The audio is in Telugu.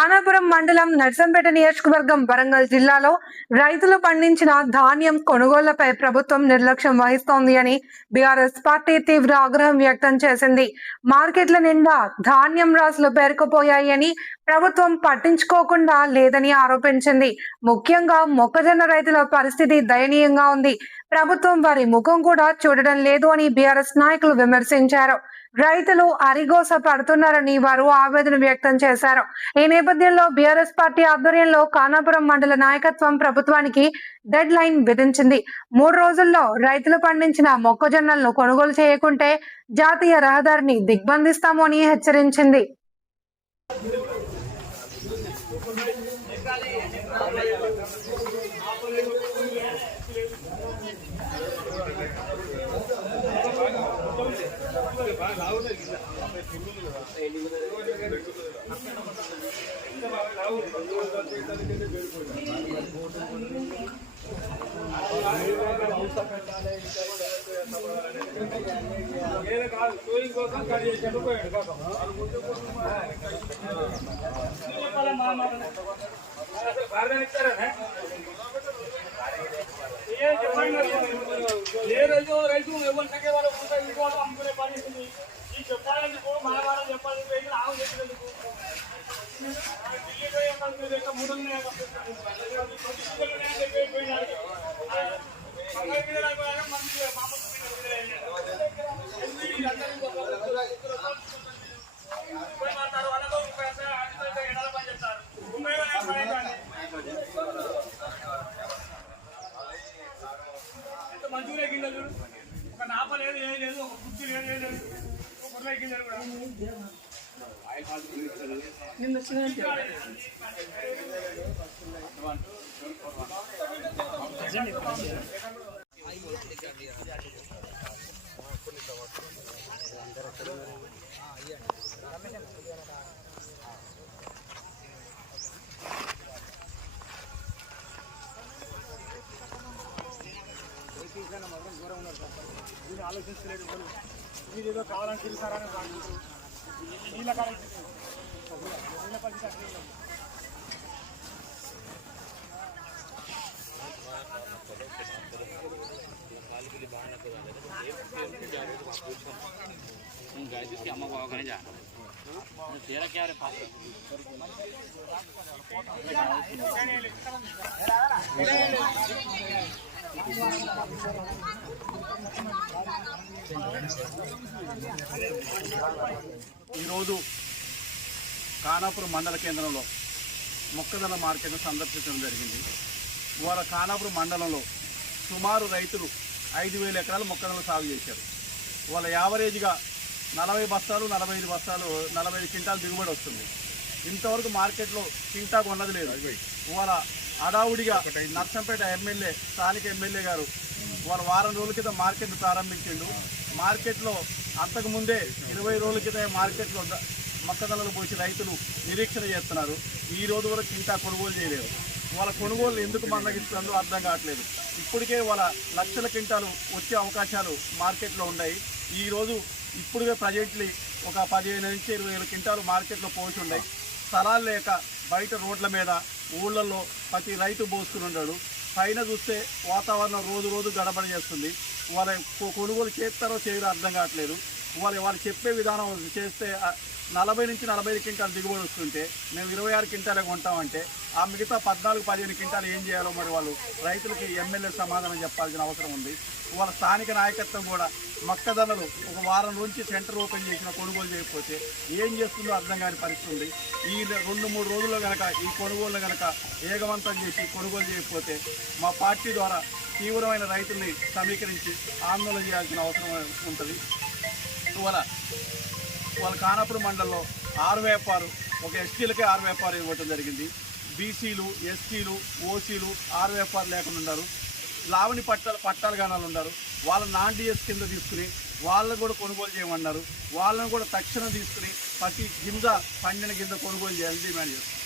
ఖానాపురం మండలం నర్సంపేట నియోజకవర్గం వరంగల్ జిల్లాలో రైతులు పండించిన ధాన్యం కొనుగోళ్లపై ప్రభుత్వం నిర్లక్ష్యం వహిస్తోంది అని బీఆర్ఎస్ పార్టీ తీవ్ర ఆగ్రహం వ్యక్తం చేసింది. మార్కెట్ల నిండా ధాన్యం రాసులు పేరుకుపోయాయి అని ప్రభుత్వం పట్టించుకోకుండా లేదని ఆరోపించింది. ముఖ్యంగా మొక్కజొన్న రైతుల పరిస్థితి దయనీయంగా ఉంది. ప్రభుత్వం వారి ముఖం కూడా చూడడం లేదు అని బీఆర్ఎస్ నాయకులు విమర్శించారు. రైతులు అరిగోస పడుతున్నారని వారు ఆవేదన వ్యక్తం చేశారు. ఈ నేపథ్యంలో బీఆర్ఎస్ పార్టీ ఆధ్వర్యంలో ఖానాపురం మండల నాయకత్వం ప్రభుత్వానికి డెడ్ లైన్ విధించింది. 3 రోజుల్లో రైతులు పండించిన మొక్కజొన్నలను కొనుగోలు చేయకుంటే జాతీయ రహదారిని దిగ్బంధిస్తాము అని హెచ్చరించింది. రైతు ఎవరి వాళ్ళు అమ్ముకునే పరిస్థితి ఈ చెప్పాలెందుకు మనవారం చెప్పాలి ఆవు చెప్పేందుకు మంచిగా గిన్నెలు ఒక నాప లేదు ఏం లేదు ఒక కుర్చీ లేదు ఏం లేదు ఒక బుర్ర గిన్నెలు కూడా ఆలోచించలేదు. మీరు ఏదో కావాలని తెలుసారని నీళ్ళ నీళ్ళ పరిస్థితి अम्मा बाबा जा तेरा क्या रे पास ఈరోజు ఖానాపురం మండల కేంద్రంలో మొక్కజొన్న మార్కెట్ను సందర్శించడం జరిగింది. ఇవాళ ఖానాపురం మండలంలో సుమారు రైతులు 5,000 ఎకరాలు మొక్కజొన్న సాగు చేశారు. వాళ్ళ యావరేజ్గా 40 బస్తాలు 45 బస్తాలు 45 క్వింటాలు దిగుబడి వస్తుంది. ఇంతవరకు మార్కెట్లో కింటా కొన్నది లేదు. వాళ్ళ హడావుడిగా నర్సంపేట ఎమ్మెల్యే స్థానిక ఎమ్మెల్యే గారు వాళ్ళ వారం రోజుల క్రితం మార్కెట్ ప్రారంభించిండు. మార్కెట్లో అంతకుముందే 20 రోజుల క్రితం మార్కెట్లో మొక్కజొన్నలు పోసి రైతులు నిరీక్షణ చేస్తున్నారు. ఈ రోజు వరకు కింటా కొనుగోలు చేయలేదు. వాళ్ళ కొనుగోలు ఎందుకు మందగిస్తుందో అర్థం కావట్లేదు. ఇప్పటికే వాళ్ళ లక్షల క్వింటాలు వచ్చే అవకాశాలు మార్కెట్లో ఉన్నాయి. ఈరోజు ఇప్పుడుగా ప్రజెంట్లీ ఒక 15 నుంచి 20 క్వింటాలు మార్కెట్లో పోసి ఉన్నాయి. స్థలాలు లేక బయట రోడ్ల మీద ఊళ్ళల్లో ప్రతి రైతు పోసుకుని ఉన్నాడు. పైన చూస్తే వాతావరణం రోజు రోజు గడబడి చేస్తుంది. వాళ్ళ కొనుగోలు చేస్తారో చేయరో అర్థం కావట్లేదు. వాళ్ళు చెప్పే విధానం చేస్తే 40 నుంచి 45 క్వింటాలు దిగుబడి వస్తుంటే మేము 26 క్వింటాలే కొంటామంటే ఆ మిగతా 14-15 క్వింటాలు ఏం చేయాలో మరి వాళ్ళు రైతులకి ఎమ్మెల్యే సమాధానం చెప్పాల్సిన అవసరం ఉంది. వాళ్ళ స్థానిక నాయకత్వం కూడా మొక్కజొన్నలు ఒక వారం నుంచి సెంటర్ ఓపెన్ చేసిన కొనుగోలు చేయకపోతే ఏం చేస్తుందో అర్థం కాని పరిస్థితి ఉంది. ఈ 2-3 రోజుల్లో కనుక ఈ కొనుగోలు కనుక ఏగవంతం చేసి కొనుగోలు చేయకపోతే మా పార్టీ ద్వారా తీవ్రమైన రైతుల్ని సమీకరించి ఆందోళన చేయాల్సిన అవసరం ఉంటుంది. వాళ్ళ ఖానాపురం మండలంలో 6 వ్యాపారు ఒక ఎస్టీలకే 6 వ్యాపారం ఇవ్వటం జరిగింది. బీసీలు ఎస్టీలు ఓసీలు 6 వ్యాపారు లేకుండా ఉన్నారు. లావణి పట్టాలు గానాలు ఉన్నారు. వాళ్ళ నాన్ డిఎస్ కింద తీసుకుని వాళ్ళని కూడా కొనుగోలు చేయమన్నారు. వాళ్ళని కూడా తక్షణం తీసుకుని ప్రతి గింజ పండిన గింజ కొనుగోలు చేయాలని డిమాండ్ చేస్తారు.